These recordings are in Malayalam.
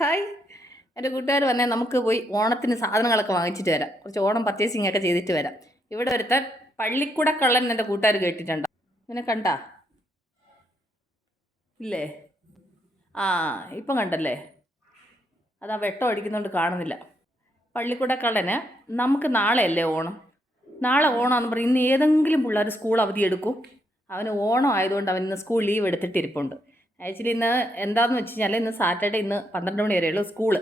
ഹായ്. എന്റെ കൂട്ടുകാർ വന്നേ നമുക്ക് പോയി ഓണത്തിന് സാധനങ്ങളൊക്കെ വാങ്ങിച്ചിട്ട് വരാം. കുറച്ച് ഓണം പർച്ചേസിംഗ് ഒക്കെ ചെയ്തിട്ട് വരാം. ഇവിടെ ഒരുത്തൻ പള്ളിക്കൂട കള്ളൻ എന്റെ കൂട്ടുകാർ കേട്ടിട്ടുണ്ടോ? ഇങ്ങനെ കണ്ടാ? ഇല്ലേ? ആ ഇപ്പം കണ്ടല്ലേ? അതാ വെട്ടം അടിക്കുന്നതുകൊണ്ട് കാണുന്നില്ല. പള്ളിക്കൂട കള്ളന് നമുക്ക് നാളെയല്ലേ ഓണം? നാളെ ഓണമെന്ന് പറയും ഇന്ന് ഏതെങ്കിലും പിള്ളേർ സ്കൂൾ അവധി എടുക്കും. അവന് ഓണം ആയതുകൊണ്ട് അവൻ ഇന്ന് സ്കൂൾ ലീവ് എടുത്തിട്ട് ഇരിപ്പുണ്ട് ആക്ച്വലി ഇന്ന് എന്താണെന്ന് വെച്ച് കഴിഞ്ഞാൽ ഇന്ന് സാറ്റർഡേ ഇന്ന് പന്ത്രണ്ട് മണി വരെയുള്ളൂ സ്കൂൾ.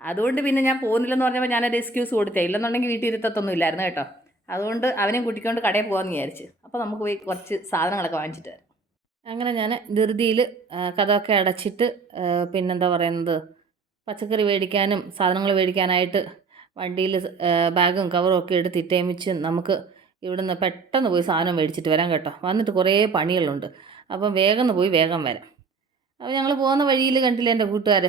അതുകൊണ്ട് പിന്നെ ഞാൻ പോകുന്നില്ലെന്ന് പറഞ്ഞപ്പോൾ ഞാനൊരു എക്സ്ക്യൂസ് കൊടുത്തേ. ഇല്ലെന്നുണ്ടെങ്കിൽ വീട്ടിൽ ഇരുത്തത്തൊന്നും ഇല്ലായിരുന്നു കേട്ടോ. അതുകൊണ്ട് അവനെയും കൂട്ടിക്കൊണ്ട് കടയിൽ പോകാമെന്ന് വിചാരിച്ച്. അപ്പോൾ നമുക്ക് പോയി കുറച്ച് സാധനങ്ങളൊക്കെ വാങ്ങിച്ചിട്ട് വരാം. അങ്ങനെ ഞാൻ ധൃതിയിൽ കഥയൊക്കെ അടച്ചിട്ട് പിന്നെന്താ പറയുന്നത്? പച്ചക്കറി മേടിക്കാനും സാധനങ്ങൾ മേടിക്കാനായിട്ട് വണ്ടിയിൽ ബാഗും കവറും ഒക്കെ എടുത്ത് ഇട്ടേമിച്ച് നമുക്ക് ഇവിടുന്ന് പെട്ടെന്ന് പോയി സാധനം മേടിച്ചിട്ട് വരാം കേട്ടോ. വന്നിട്ട് കുറേ പണികളുണ്ട്. അപ്പം വേഗം പോയി വേഗം വരാം. അപ്പോൾ ഞങ്ങൾ പോകുന്ന വഴിയിൽ കണ്ടില്ല എന്റെ കൂട്ടുകാർ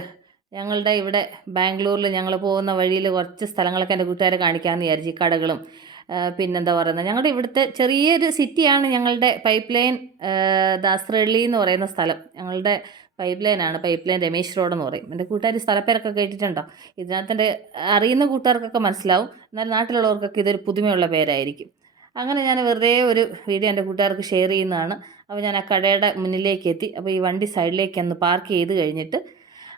ഞങ്ങളുടെ ഇവിടെ ബാംഗ്ലൂരിൽ ഞങ്ങൾ പോകുന്ന വഴിയിൽ കുറച്ച് സ്ഥലങ്ങളൊക്കെ എന്റെ കൂട്ടുകാരെ കാണിക്കാമെന്ന് വിചാരിച്ചു കടകളും പിന്നെന്താ പറയുന്നത് ഞങ്ങളുടെ ഇവിടുത്തെ ചെറിയൊരു സിറ്റിയാണ് ഞങ്ങളുടെ പൈപ്പ് ലൈൻ ദാസ്രള്ളി എന്ന് പറയുന്ന സ്ഥലം. ഞങ്ങളുടെ പൈപ്പ് ലൈനാണ് പൈപ്പ് ലൈൻ രമേശ് റോഡ് എന്ന് പറയും. എന്റെ കൂട്ടുകാർ സ്ഥലപ്പേരൊക്കെ കേട്ടിട്ടുണ്ടോ? ഇതിനകത്ത് അറിയുന്ന കൂട്ടുകാർക്കൊക്കെ മനസ്സിലാവും. എന്നാൽ നാട്ടിലുള്ളവർക്കൊക്കെ ഇതൊരു പുതുമയുള്ള പേരായിരിക്കും. അങ്ങനെ ഞാൻ വെറുതെ ഒരു വീഡിയോ എന്റെ കൂട്ടുകാർക്ക് ഷെയർ ചെയ്യുന്നതാണ്. അപ്പോൾ ഞാൻ ആ കടയുടെ മുന്നിലേക്ക് എത്തി അപ്പോൾ ഈ വണ്ടി സൈഡിലേക്ക് ഒന്ന് പാർക്ക് ചെയ്ത് കഴിഞ്ഞിട്ട്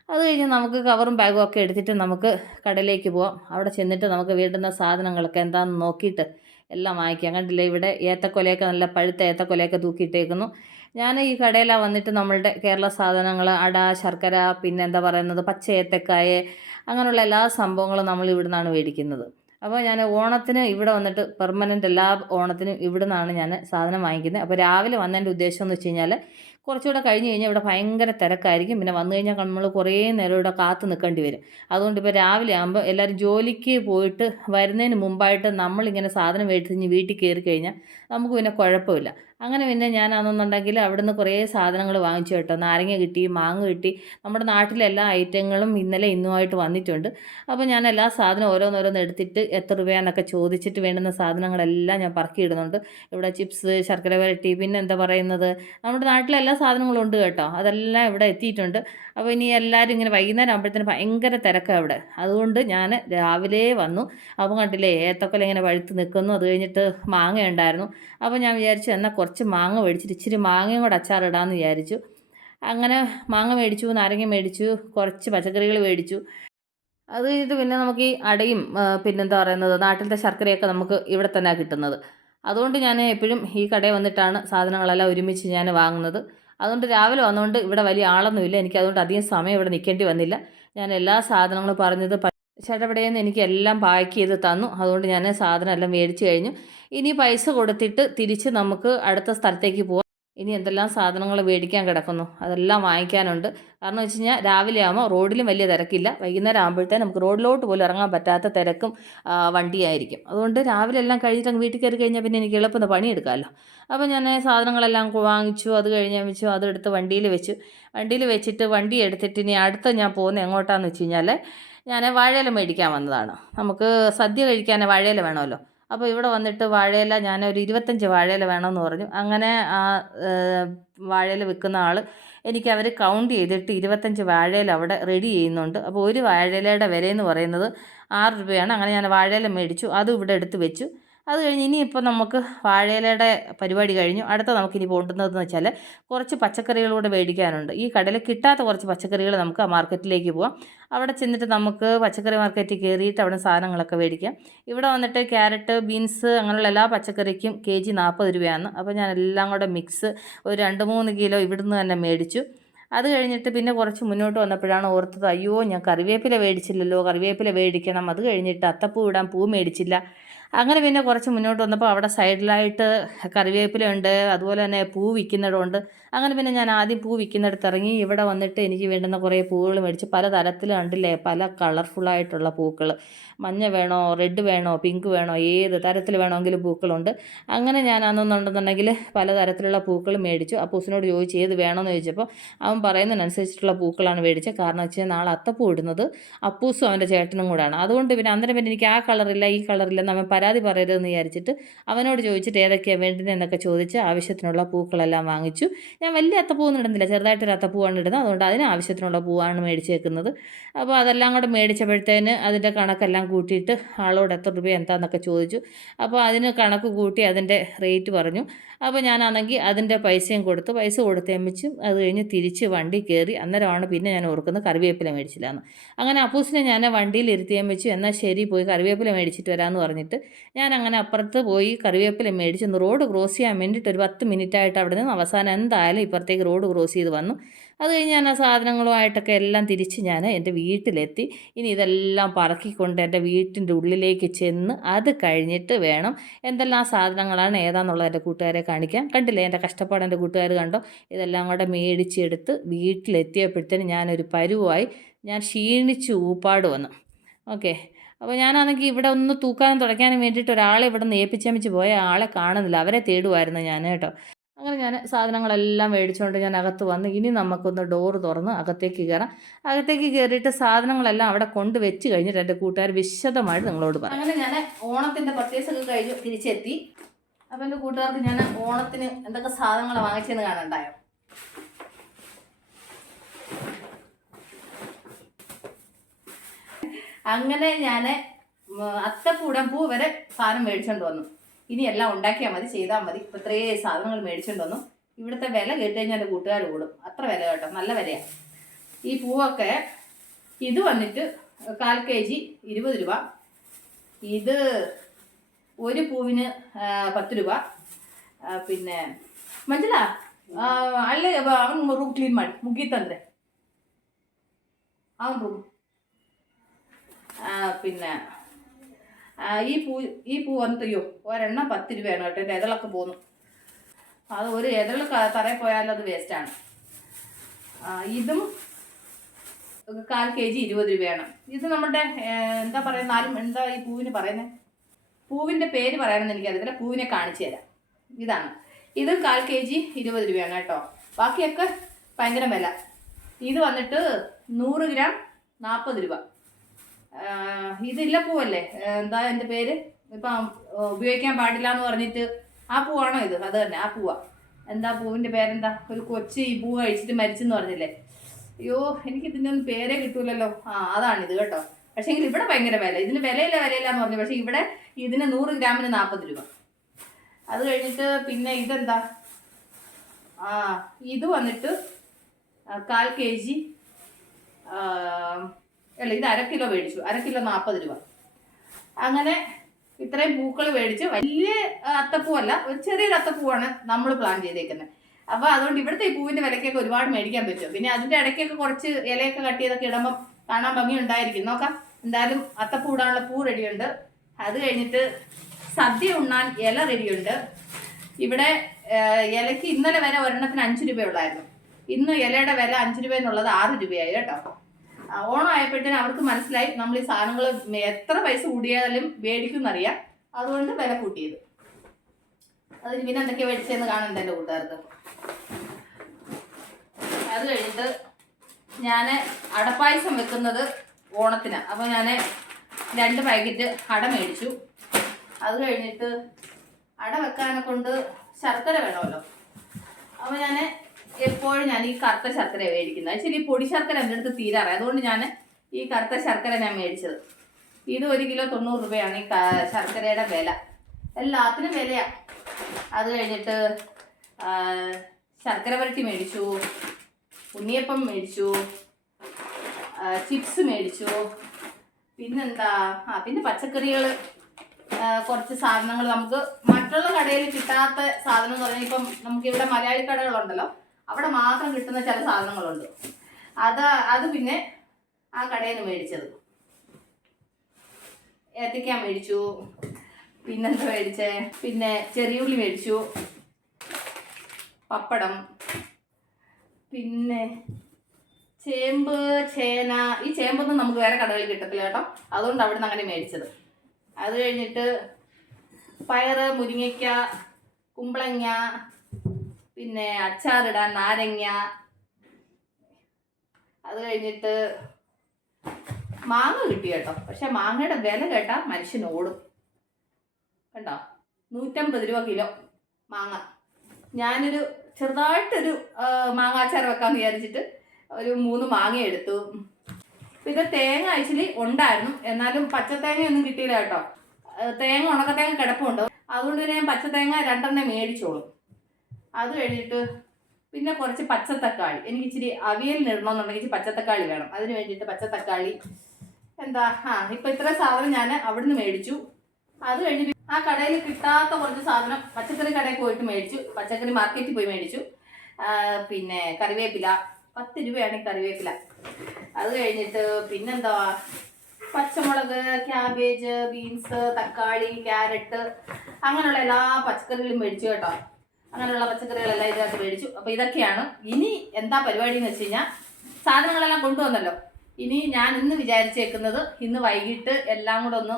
അത് കഴിഞ്ഞ് നമുക്ക് കവറും ബാഗും ഒക്കെ എടുത്തിട്ട് നമുക്ക് കടയിലേക്ക് പോവാം. അവിടെ ചെന്നിട്ട് നമുക്ക് വേണ്ടുന്ന സാധനങ്ങളൊക്കെ എന്താണെന്ന് നോക്കിയിട്ട് എല്ലാം വാങ്ങിക്കാം. കണ്ടില്ലേ ഇവിടെ ഏത്തക്കൊലയൊക്കെ നല്ല പഴുത്ത ഏത്തക്കൊലയൊക്കെ തൂക്കിയിട്ടേക്കുന്നു. ഞാൻ ഈ കടയിലാണ് വന്നിട്ട് നമ്മളുടെ കേരള സാധനങ്ങൾ അട ശർക്കര പിന്നെ എന്താ പറയുന്നത് പച്ച ഏത്തക്കായ അങ്ങനെയുള്ള എല്ലാ സംഭവങ്ങളും നമ്മൾ ഇവിടെ നിന്നാണ് മേടിക്കുന്നത്. അപ്പോൾ ഞാൻ ഓണത്തിന് ഇവിടെ വന്നിട്ട് പെർമനന്റ് എല്ലാ ഓണത്തിനും ഇവിടെ നിന്നാണ് ഞാൻ സാധനം വാങ്ങിക്കുന്നത്. അപ്പോൾ രാവിലെ വന്നതിന്റെ ഉദ്ദേശം എന്ന് വെച്ച് കഴിഞ്ഞാൽ കുറച്ചുകൂടെ കഴിഞ്ഞ് കഴിഞ്ഞാൽ ഇവിടെ ഭയങ്കര തിരക്കായിരിക്കും. പിന്നെ വന്നു കഴിഞ്ഞാൽ നമ്മൾ കുറേ നേരം ഇവിടെ കാത്ത് നിൽക്കേണ്ടി വരും. അതുകൊണ്ട് ഇപ്പോൾ രാവിലെ ആകുമ്പോൾ എല്ലാവരും ജോലിക്ക് പോയിട്ട് വരുന്നതിന് മുമ്പായിട്ട് നമ്മളിങ്ങനെ സാധനം മേടിച്ച് വീട്ടിൽ കയറി കഴിഞ്ഞാൽ നമുക്ക് പിന്നെ കുഴപ്പമില്ല. അങ്ങനെ പിന്നെ ഞാനാണെന്നുണ്ടെങ്കിൽ അവിടുന്ന് കുറേ സാധനങ്ങൾ വാങ്ങിച്ചു കേട്ടോ. നാരങ്ങ കിട്ടി മാങ്ങ കിട്ടി. നമ്മുടെ നാട്ടിലെ എല്ലാ ഐറ്റങ്ങളും ഇന്നലെ ഇന്നുമായിട്ട് വന്നിട്ടുണ്ട്. അപ്പോൾ ഞാൻ എല്ലാ സാധനവും ഓരോന്നോരോന്ന് എടുത്തിട്ട് എത്ര രൂപയാണെന്നൊക്കെ ചോദിച്ചിട്ട് വേണ്ടുന്ന സാധനങ്ങളെല്ലാം ഞാൻ പറക്കിയിടുന്നുണ്ട്. ഇവിടെ ചിപ്സ് ശർക്കര വരട്ടി പിന്നെ എന്താ പറയുന്നത്? നമ്മുടെ നാട്ടിലെ എല്ലാ സാധനങ്ങളും ഉണ്ട് കേട്ടോ. അതെല്ലാം ഇവിടെ എത്തിയിട്ടുണ്ട്. അപ്പോൾ ഇനി എല്ലാവരും ഇങ്ങനെ വൈകുന്നേരം ആകുമ്പോഴത്തേന് ഭയങ്കര തിരക്കാണ് അവിടെ. അതുകൊണ്ട് ഞാൻ രാവിലെ വന്നു. അപ്പോൾ കണ്ടില്ലേ ഏത്തക്കൊല ഇങ്ങനെ വഴുത്ത് നിൽക്കുന്നു. അത് കഴിഞ്ഞിട്ട് മാങ്ങ ഉണ്ടായിരുന്നു. അപ്പോൾ ഞാൻ വിചാരിച്ചു എന്നാൽ കുറച്ച് മാങ്ങ മേടിച്ചിട്ട് ഇച്ചിരി മാങ്ങയും കൂടെ അച്ചാറിടാമെന്ന് വിചാരിച്ചു. അങ്ങനെ മാങ്ങ മേടിച്ചു നാരങ്ങ മേടിച്ചു കുറച്ച് പച്ചക്കറികൾ മേടിച്ചു. അത് കഴിഞ്ഞിട്ട് പിന്നെ നമുക്ക് ഈ അടയും പിന്നെന്താ പറയുന്നത് നാട്ടിലത്തെ ശർക്കരയൊക്കെ നമുക്ക് ഇവിടെ തന്നെ കിട്ടുന്നത്. അതുകൊണ്ട് ഞാൻ എപ്പോഴും ഈ കടയിൽ വന്നിട്ടാണ് സാധനങ്ങളെല്ലാം ഒരുമിച്ച് ഞാൻ വാങ്ങുന്നത്. അതുകൊണ്ട് രാവിലെ വന്നുകൊണ്ട് ഇവിടെ വലിയ ആളൊന്നുമില്ല. എനിക്ക് അതുകൊണ്ട് അധികം സമയം ഇവിടെ നിൽക്കേണ്ടി വന്നില്ല. ഞാൻ എല്ലാ സാധനങ്ങളും പറഞ്ഞത് ചേട്ടവിടെയെന്ന് എനിക്ക് എല്ലാം പാക്ക് ചെയ്ത് തന്നു. അതുകൊണ്ട് ഞാൻ സാധനം എല്ലാം മേടിച്ച് കഴിഞ്ഞു. ഇനി പൈസ കൊടുത്തിട്ട് തിരിച്ച് നമുക്ക് അടുത്ത സ്ഥലത്തേക്ക് പോകാം ഇനി എന്തെല്ലാം സാധനങ്ങൾ മേടിക്കാൻ കിടക്കുന്നു? അതെല്ലാം വാങ്ങിക്കാനുണ്ട്. കാരണം വെച്ച് കഴിഞ്ഞാൽ രാവിലെ ആകുമ്പോൾ റോഡിലും വലിയ തിരക്കില്ല. വൈകുന്നേരം ആകുമ്പോഴത്തേ നമുക്ക് റോഡിലോട്ട് പോലും ഇറങ്ങാൻ പറ്റാത്ത തിരക്കും വണ്ടിയായിരിക്കും. അതുകൊണ്ട് രാവിലെ എല്ലാം കഴിഞ്ഞിട്ട് അങ്ങ് വീട്ടിൽ കയറി കഴിഞ്ഞാൽ പിന്നെ എനിക്ക് എളുപ്പം പണിയെടുക്കാമല്ലോ. അപ്പോൾ ഞാൻ സാധനങ്ങളെല്ലാം വാങ്ങിച്ചു. അത് കഴിഞ്ഞ് വെച്ചു. അതെടുത്ത് വണ്ടിയിൽ വെച്ചു. വണ്ടിയിൽ വെച്ചിട്ട് വണ്ടി എടുത്തിട്ട് ഇനി അടുത്ത ഞാൻ പോകുന്നത് എങ്ങോട്ടാന്ന് വെച്ച് കഴിഞ്ഞാൽ ഞാൻ വാഴയില മേടിക്കാൻ വന്നതാണ്. നമുക്ക് സദ്യ കഴിക്കാൻ വാഴയില വേണമല്ലോ. അപ്പോൾ ഇവിടെ വന്നിട്ട് വാഴയില ഞാൻ ഒരു ഇരുപത്തഞ്ച് വാഴയില വേണമെന്ന് പറഞ്ഞു. അങ്ങനെ ആ വാഴയില വിൽക്കുന്ന ആൾ എനിക്ക് അവർ കൗണ്ട് ചെയ്തിട്ട് ഇരുപത്തഞ്ച് വാഴയില അവിടെ റെഡി ചെയ്യുന്നുണ്ട്. അപ്പോൾ ഒരു വാഴയിലയുടെ വിലയെന്ന് പറയുന്നത് ആറ് രൂപയാണ്. അങ്ങനെ ഞാൻ വാഴയില മേടിച്ചു. അതും ഇവിടെ എടുത്ത് വെച്ചു. അത് കഴിഞ്ഞ് ഇനിയിപ്പോൾ നമുക്ക് വാഴയിലയുടെ പരിപാടി കഴിഞ്ഞു. അടുത്ത നമുക്ക് ഇനി പോകേണ്ടുന്നതെന്ന് വെച്ചാൽ കുറച്ച് പച്ചക്കറികളൂടെ മേടിക്കാനുണ്ട്. ഈ കടയിൽ കിട്ടാത്ത കുറച്ച് പച്ചക്കറികൾ നമുക്ക് ആ മാർക്കറ്റിലേക്ക് പോവാം. അവിടെ ചെന്നിട്ട് നമുക്ക് പച്ചക്കറി മാർക്കറ്റിൽ കയറിയിട്ട് അവിടെ സാധനങ്ങളൊക്കെ മേടിക്കാം. ഇവിടെ വന്നിട്ട് ക്യാരറ്റ് ബീൻസ് അങ്ങനെയുള്ള എല്ലാ പച്ചക്കറിക്കും കെ ജി നാൽപ്പത് രൂപയാണ്. അപ്പോൾ ഞാൻ എല്ലാം കൂടെ മിക്സ് ഒരു രണ്ട് മൂന്ന് കിലോ ഇവിടുന്ന് തന്നെ മേടിച്ചു. അത് കഴിഞ്ഞിട്ട് പിന്നെ കുറച്ച് മുന്നോട്ട് വന്നപ്പോഴാണ് ഓർത്തത് അയ്യോ ഞാൻ കറിവേപ്പില മേടിച്ചില്ലല്ലോ കറിവേപ്പില മേടിക്കണം. അത് കഴിഞ്ഞിട്ട് അത്തപ്പൂ ഇടാൻ പൂ മേടിച്ചില്ല. അങ്ങനെ പിന്നെ കുറച്ച് മുന്നോട്ട് വന്നപ്പോൾ അവിടെ സൈഡിലായിട്ട് കറിവേപ്പിലുണ്ട് അതുപോലെ തന്നെ പൂ വിൽക്കുന്നിടമുണ്ട് അങ്ങനെ പിന്നെ ഞാൻ ആദ്യം പൂ വിൽക്കുന്നിടത്ത് ഇറങ്ങി ഇവിടെ വന്നിട്ട് എനിക്ക് വേണ്ടുന്ന കുറേ പൂവുകൾ മേടിച്ച് പല തരത്തിൽ കണ്ടില്ലേ പല കളർഫുള്ളായിട്ടുള്ള പൂക്കൾ. മഞ്ഞ വേണോ റെഡ് വേണോ പിങ്ക് വേണോ ഏത് തരത്തിൽ വേണമെങ്കിലും പൂക്കളുണ്ട്. അങ്ങനെ ഞാൻ അന്നെന്നുണ്ടെന്നുണ്ടെങ്കിൽ പലതരത്തിലുള്ള പൂക്കൾ മേടിച്ചു. അപ്പൂസിനോട് ചോദിച്ചു ഏത് വേണമെന്ന് ചോദിച്ചപ്പോൾ അവൻ പറയുന്നതിനനുസരിച്ചിട്ടുള്ള പൂക്കളാണ് മേടിച്ചത്. കാരണം വെച്ചാൽ നാളെ അത്തപ്പൂ ഇടുന്നത് അപ്പൂസും അവന്റെ ചേട്ടനും കൂടെയാണ്. അതുകൊണ്ട് പിന്നെ അന്നേരം പിന്നെ എനിക്ക് ആ കളറില്ല ഈ കളറില്ല നമ്മൾ പരാ പരാതി പറയരുതെന്ന് വിചാരിച്ചിട്ട് അവനോട് ചോദിച്ചിട്ട് ഏതൊക്കെയാണ് വേണ്ടതെന്നൊക്കെ ചോദിച്ച് ആവശ്യത്തിനുള്ള പൂക്കളെല്ലാം വാങ്ങിച്ചു. ഞാൻ വലിയ അത്തപ്പൂവൊന്നും ഇടുന്നില്ല. ചെറുതായിട്ടൊരു അത്തപ്പൂവാണ് ഇടുന്നത്. അതുകൊണ്ട് അതിന് ആവശ്യത്തിനുള്ള പൂവാണ് മേടിച്ചേക്കുന്നത്. അപ്പോൾ അതെല്ലാം കൂടെ മേടിച്ചപ്പോഴത്തേന് അതിന്റെ കണക്കെല്ലാം കൂട്ടിയിട്ട് ആളോട് എത്ര രൂപ എന്താണെന്നൊക്കെ ചോദിച്ചു. അപ്പോൾ അതിന് കണക്ക് കൂട്ടി അതിന്റെ റേറ്റ് പറഞ്ഞു. അപ്പോൾ ഞാനാണെങ്കിൽ അതിന്റെ പൈസയും കൊടുത്ത് പൈസ കൊടുത്തേമ്മിച്ചും അത് കഴിഞ്ഞ് തിരിച്ച് വണ്ടി കയറി അന്നേരമാണ് പിന്നെ ഞാൻ ഓർക്കുന്നത് കറിവേപ്പില മേടിച്ചില്ലാന്ന്. അങ്ങനെ അപ്പൂസിനെ ഞാൻ വണ്ടിയിൽ ഇരുത്തിയേം വെച്ചു എന്നാൽ ശരി പോയി കറിവേപ്പില മേടിച്ചിട്ട് വരാമെന്ന് പറഞ്ഞിട്ട് ഞാൻ അങ്ങനെ അപ്പുറത്ത് പോയി കറിവേപ്പില മേടിച്ച് ഒന്ന് റോഡ് ക്രോസ് ചെയ്യാൻ വേണ്ടിയിട്ട് ഒരു പത്ത് മിനിറ്റ് ആയിട്ട് അവിടെ നിന്ന് അവസാനം എന്തായാലും ഇപ്പുറത്തേക്ക് റോഡ് ക്രോസ് ചെയ്ത് വന്നു. അത് കഴിഞ്ഞ് ഞാൻ ആ സാധനങ്ങളുമായിട്ടൊക്കെ എല്ലാം തിരിച്ച് ഞാൻ എന്റെ വീട്ടിലെത്തി. ഇനി ഇതെല്ലാം പറക്കിക്കൊണ്ട് എന്റെ വീട്ടിന്റെ ഉള്ളിലേക്ക് ചെന്ന് അത് കഴിഞ്ഞിട്ട് വേണം എന്തെല്ലാം സാധനങ്ങളാണ് ഏതാണെന്നുള്ളത് എന്റെ കൂട്ടുകാരെ കാണിക്കാൻ. കണ്ടില്ലേ എന്റെ കഷ്ടപ്പാട് എന്റെ കൂട്ടുകാർ കണ്ടോ? ഇതെല്ലാം കൂടെ മേടിച്ചെടുത്ത് വീട്ടിലെത്തിയപ്പോഴത്തേന് ഞാനൊരു പരുവായി. ഞാൻ ക്ഷീണിച്ച് ഊപ്പാട് വന്നു. ഓക്കെ. അപ്പോൾ ഞാനാണെങ്കിൽ ഇവിടെ ഒന്ന് തൂക്കാനും തുടയ്ക്കാനും വേണ്ടിയിട്ട് ഒരാളെ ഇവിടെ നിന്ന് ഏൽപ്പിച്ചേമിച്ച് പോയ ആളെ കാണുന്നില്ല. അവരെ തേടുമായിരുന്നു ഞാൻ കേട്ടോ. അങ്ങനെ ഞാൻ സാധനങ്ങളെല്ലാം മേടിച്ചുകൊണ്ട് ഞാൻ അകത്ത് വന്ന് ഇനി നമുക്കൊന്ന് ഡോറ് തുറന്ന് അകത്തേക്ക് കയറാം അകത്തേക്ക് കയറിയിട്ട് സാധനങ്ങളെല്ലാം അവിടെ കൊണ്ട് വെച്ച് കഴിഞ്ഞിട്ട് എന്റെ കൂട്ടുകാർ വിശദമായിട്ട് നിങ്ങളോട് പറയാം. അങ്ങനെ ഞാൻ ഓണത്തിന്റെ പർച്ചേസൊക്കെ കഴിഞ്ഞ് തിരിച്ചെത്തി. അപ്പോൾ എന്റെ കൂട്ടുകാർക്ക് ഞാൻ ഓണത്തിന് എന്തൊക്കെ സാധനങ്ങൾ വാങ്ങിച്ചെന്ന് കാണണ്ടായോ? അങ്ങനെ ഞാൻ അത്തപ്പൂടം പൂ വരെ സാധനം മേടിച്ചോണ്ട് വന്നു. ഇനി എല്ലാം ഉണ്ടാക്കിയാൽ മതി ചെയ്താൽ മതി. ഇപ്പം ഇത്രേ സാധനങ്ങൾ മേടിച്ചോണ്ട് വന്നു. ഇവിടുത്തെ വില കേട്ട് കഴിഞ്ഞാൽ എന്റെ കൂട്ടുകാർ കൂടും. അത്ര വില കേട്ടോ നല്ല വിലയാണ് ഈ പൂവൊക്കെ ഇത് വന്നിട്ട് കാൽ കെ ജി ഇരുപത് രൂപ. ഇത് ഒരു പൂവിന് പത്ത് രൂപ. പിന്നെ മഞ്ജുല അല്ലേ അവൻ റൂം ക്ലീൻ മാടി മുക്കി തന്നേ അവൻ റൂം പിന്നെ ഈ പൂ ഈ പൂ വന്നിട്ടയ്യോ ഒരെണ്ണം പത്ത് രൂപയാണ് കേട്ടോ എന്റെ ഇതളൊക്കെ പോന്നു. അത് ഒരു ഇതൾ തറയിൽ പോയാലും അത് വേസ്റ്റാണ് ഇതും കാൽ കെ ജി ഇരുപത് രൂപയാണ് ഇത് നമ്മുടെ എന്താ പറയുക നാലും എന്താ ഈ പൂവിന് പറയുന്നത്? പൂവിന്റെ പേര് പറയണമെന്ന് എനിക്കറിയത്തില്ല പൂവിനെ കാണിച്ചു തരാം. ഇതാണ്. ഇത് കാൽ കെ ജി ഇരുപത് രൂപയാണ് കേട്ടോ. ബാക്കിയൊക്കെ ഭയങ്കര വില. ഇത് വന്നിട്ട് നൂറ് ഗ്രാം നാൽപ്പത് രൂപ. ഇതില്ല പൂവല്ലേ? എന്താ എന്റെ പേര്? ഇപ്പം ഉപയോഗിക്കാൻ പാടില്ല എന്ന് പറഞ്ഞിട്ട് ആ പൂവാണോ ഇത്? അത് തന്നെ ആ പൂവാ. എന്താ പൂവിന്റെ പേരെന്താ? ഒരു കൊച്ചു ഈ പൂ കഴിച്ചിട്ട് മരിച്ചെന്ന് പറഞ്ഞില്ലേ? അയ്യോ എനിക്ക് ഇതിന്റെ ഒന്നും പേരേ കിട്ടൂലല്ലോ. ആ അതാണിത് കേട്ടോ. പക്ഷേ എങ്കിൽ ഇവിടെ ഭയങ്കര വില. ഇതിന് വിലയില്ല വിലയില്ല എന്ന് പറഞ്ഞു. പക്ഷേ ഇവിടെ ഇതിന് നൂറ് ഗ്രാമിന് നാൽപ്പത് രൂപ. അത് കഴിഞ്ഞിട്ട് പിന്നെ ഇതെന്താ? ആ ഇത് വന്നിട്ട് കാൽ കെ ജി അല്ല ഇത് അര കിലോ മേടിച്ചു. അര കിലോ നാൽപ്പത് രൂപ. അങ്ങനെ ഇത്രയും പൂക്കൾ മേടിച്ച് വലിയ അത്തപ്പൂവല്ല ഒരു ചെറിയൊരു അത്തപ്പൂവാണ് നമ്മൾ പ്ലാൻ ചെയ്തേക്കുന്നത് അപ്പോൾ അതുകൊണ്ട് ഇവിടുത്തെ ഈ പൂവിന്റെ വിലക്കൊക്കെ ഒരുപാട് മേടിക്കാൻ പറ്റും. പിന്നെ അതിന്റെ ഇടയ്ക്കൊക്കെ കുറച്ച് ഇലയൊക്കെ കട്ട് ചെയ്തൊക്കെ കാണാൻ ഭംഗി ഉണ്ടായിരിക്കും. നോക്കാം. എന്തായാലും അത്തപ്പൂ ഇടാനുള്ള പൂ റെഡിയുണ്ട്. അത് കഴിഞ്ഞിട്ട് സദ്യ ഉണ്ണാൻ ഇല റെഡിയുണ്ട്. ഇവിടെ ഇലയ്ക്ക് ഇന്നലെ വരെ ഒരെണ്ണത്തിന് അഞ്ച് രൂപയുള്ളായിരുന്നു. ഇന്ന് ഇലയുടെ വില അഞ്ച് രൂപ എന്നുള്ളത് ആറ് രൂപയായി കേട്ടോ. ഓണം ആയപ്പോഴത്തേനും അവർക്ക് മനസ്സിലായി നമ്മൾ ഈ സാധനങ്ങൾ എത്ര പൈസ കൂടിയാലും മേടിക്കും എന്നറിയാം അതുകൊണ്ട് വില കൂട്ടിയത്. അതിന് പിന്നെ എന്തൊക്കെയാ മേടിച്ചതെന്ന് കാണണ്ട എന്റെ കൂട്ടുകാർക്ക്. അത് കഴിഞ്ഞിട്ട് ഞാൻ അടപ്പായസം വെക്കുന്നത് ഓണത്തിന്. അപ്പോൾ ഞാൻ രണ്ട് പാക്കറ്റ് അട മേടിച്ചു. അത് കഴിഞ്ഞിട്ട് അട വെക്കാനെ കൊണ്ട് ശർക്കര വേണമല്ലോ. അപ്പോൾ ഞാൻ എപ്പോഴും ഞാൻ ഈ കറുത്ത ശർക്കര മേടിക്കുന്നത്. ആക്ച്വലി പൊടി ശർക്കര എന്റെ അടുത്ത് തീരാറ് അതുകൊണ്ട് ഞാൻ ഈ കറുത്ത ശർക്കര ഞാൻ മേടിച്ചത്. ഇത് ഒരു കിലോ തൊണ്ണൂറ് രൂപയാണ് ഈ ശർക്കരയുടെ വില. എല്ലാത്തിനും വിലയാണ് അത് കഴിഞ്ഞിട്ട് ശർക്കര വരട്ടി മേടിച്ചു ഉണ്ണിയപ്പം മേടിച്ചു ചിപ്സ് മേടിച്ചു. പിന്നെന്താ? ആ പിന്നെ പച്ചക്കറികൾ കുറച്ച് സാധനങ്ങൾ നമുക്ക് മറ്റുള്ള കടയിൽ കിട്ടാത്ത സാധനം എന്ന് പറഞ്ഞാൽ ഇപ്പം നമുക്ക് ഇവിടെ മലയാളി കടകളുണ്ടല്ലോ അവിടെ മാത്രം കിട്ടുന്ന ചില സാധനങ്ങളുണ്ട്. അത് അത് പിന്നെ ആ കടയിൽ നിന്ന് മേടിച്ചത്. ഏത്തയ്ക്ക മേടിച്ചു. പിന്നെന്താ മേടിച്ചേ? പിന്നെ ചെറിയുള്ളി മേടിച്ചു. പപ്പടം. പിന്നെ ചേമ്പ് ചേന. ഈ ചേമ്പൊന്നും നമുക്ക് വേറെ കടകളിൽ കിട്ടത്തില്ല കേട്ടോ. അതുകൊണ്ട് അവിടെ നിന്ന് അങ്ങനെ മേടിച്ചത്. അത് കഴിഞ്ഞിട്ട് പയറ് മുരിങ്ങയ്ക്ക കുമ്പളങ്ങ പിന്നെ അച്ചാറിടാൻ നാരങ്ങ. അത് കഴിഞ്ഞിട്ട് മാങ്ങ കിട്ടി കേട്ടോ. പക്ഷെ മാങ്ങയുടെ വില കേട്ടാൽ മനുഷ്യൻ ഓടും. കണ്ടോ? നൂറ്റമ്പത് രൂപ കിലോ മാങ്ങ. ഞാനൊരു ചെറുതായിട്ടൊരു മാങ്ങാച്ചാർ വെക്കാമെന്ന് വിചാരിച്ചിട്ട് ഒരു മൂന്ന് മാങ്ങ എടുത്തു. പിന്നെ തേങ്ങ ആക്ച്വലി ഉണ്ടായിരുന്നു. എന്നാലും പച്ചത്തേങ്ങയൊന്നും കിട്ടിയില്ല കേട്ടോ. തേങ്ങ ഉണക്കത്തേങ്ങ കിടപ്പുണ്ട്. അതുകൊണ്ട് തന്നെ പച്ച തേങ്ങ രണ്ടെണ്ണം മേടിച്ചോളും. അത് കഴിഞ്ഞിട്ട് പിന്നെ കുറച്ച് പച്ചത്തക്കാളി. എനിക്ക് ഇച്ചിരി അവിയൽ ഇടണമെന്നുണ്ടെങ്കിൽ ഇച്ചിരി പച്ചത്തക്കാളി വേണം. അതിന് വേണ്ടിയിട്ട് പച്ചത്തക്കാളി എന്താ ആ ഇപ്പം ഇത്ര സാധനം ഞാൻ അവിടുന്ന് മേടിച്ചു. അത് കഴിഞ്ഞ് ആ കടയിൽ കിട്ടാത്ത കുറച്ച് സാധനം പച്ചക്കറി കടയിൽ പോയിട്ട് മേടിച്ചു. പച്ചക്കറി മാർക്കറ്റിൽ പോയി മേടിച്ചു. പിന്നെ കറിവേപ്പില. പത്ത് രൂപയാണ് കറിവേപ്പില. അത് കഴിഞ്ഞിട്ട് പിന്നെന്താ പച്ചമുളക് ക്യാബേജ് ബീൻസ് തക്കാളി ക്യാരറ്റ് അങ്ങനെയുള്ള എല്ലാ പച്ചക്കറികളും മേടിച്ചു കേട്ടോ. അങ്ങനെയുള്ള പച്ചക്കറികളെല്ലാം ഇതിനകത്ത് മേടിച്ചു. അപ്പോൾ ഇതൊക്കെയാണ്. ഇനി എന്താ പരിപാടി എന്ന് വെച്ച് കഴിഞ്ഞാൽ സാധനങ്ങളെല്ലാം കൊണ്ടുവന്നല്ലോ. ഇനി ഞാൻ ഇന്ന് വിചാരിച്ചേക്കുന്നത് ഇന്ന് വൈകിട്ട് എല്ലാം കൂടെ ഒന്ന്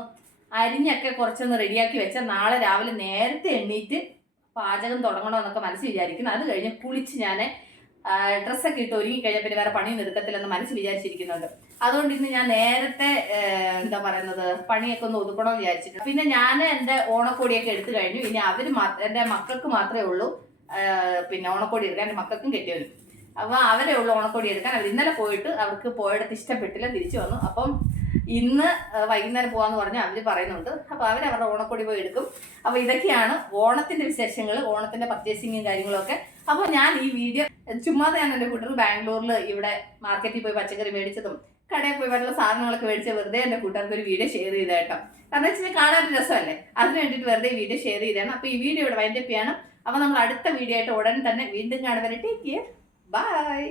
അരിഞ്ഞൊക്കെ കുറച്ചൊന്ന് റെഡിയാക്കി വെച്ചാൽ നാളെ രാവിലെ നേരത്തെ എണ്ണീറ്റ് പാചകം തുടങ്ങണമെന്നൊക്കെ മനസ്സിൽ വിചാരിക്കുന്നു. അത് കഴിഞ്ഞ് കുളിച്ച് ഞാൻ ഡ്രസ്സൊക്കെ ഇട്ട് ഒരുങ്ങി കഴിഞ്ഞാൽ പിന്നെ വേറെ പണിയൊന്നും എടുക്കത്തില്ലെന്ന് മനസ്സ് വിചാരിച്ചിരിക്കുന്നുണ്ട്. അതുകൊണ്ട് ഇന്ന് ഞാൻ നേരത്തെ എന്താ പറയുന്നത് പണിയൊക്കെ ഒന്ന് ഒതുക്കണമെന്ന് വിചാരിച്ചിട്ടുണ്ട്. പിന്നെ ഞാൻ എന്റെ ഓണക്കോടിയൊക്കെ എടുത്തു കഴിഞ്ഞു. ഇനി അവർ എന്റെ മക്കൾക്ക് മാത്രമേ ഉള്ളൂ. പിന്നെ ഓണക്കോടി എടുക്കാൻ എന്റെ മക്കൾക്കും കെട്ടിയവരും അപ്പോൾ അവരെ ഉള്ളൂ ഓണക്കോടി എടുക്കാൻ. അവർ ഇന്നലെ പോയിട്ട് അവർക്ക് പോയിടത്ത് ഇഷ്ടപ്പെട്ടില്ല തിരിച്ചു വന്നു. അപ്പം ഇന്ന് വൈകുന്നേരം പോവാന്ന് പറഞ്ഞ് അവർ പറയുന്നുണ്ട്. അപ്പോൾ അവർ അവരുടെ ഓണക്കൊടി പോയി എടുക്കും. അപ്പോൾ ഇതൊക്കെയാണ് ഓണത്തിന്റെ വിശേഷങ്ങൾ ഓണത്തിന്റെ പർച്ചേസിങ്ങും കാര്യങ്ങളൊക്കെ. അപ്പോൾ ഞാൻ ഈ വീഡിയോ ചുമ്മാതെ ഞാൻ എന്റെ കൂട്ടർ ബാംഗ്ലൂരിൽ ഇവിടെ മാർക്കറ്റിൽ പോയി പച്ചക്കറി മേടിച്ചതും കടയിൽ പോയി വരുന്ന സാധനങ്ങളൊക്കെ മേടിച്ച വെറുതെ എന്റെ കൂട്ടർക്ക് ഒരു വീഡിയോ ഷെയർ ചെയ്ത കേട്ടോ. കാരണം വെച്ചാൽ കാണാൻ ഒരു രസമല്ലേ? അതിന് വേണ്ടിയിട്ട് വെറുതെ വീഡിയോ ഷെയർ ചെയ്താണ് അപ്പോൾ ഈ വീഡിയോ ഇവിടെ വൈൻഡപ്പ് ചെയ്യണം. അപ്പോൾ നമ്മൾ അടുത്ത വീഡിയോ ആയിട്ട് ഉടൻ തന്നെ വീണ്ടും കാണുവരെ ടേക്ക് കെയർ ബൈ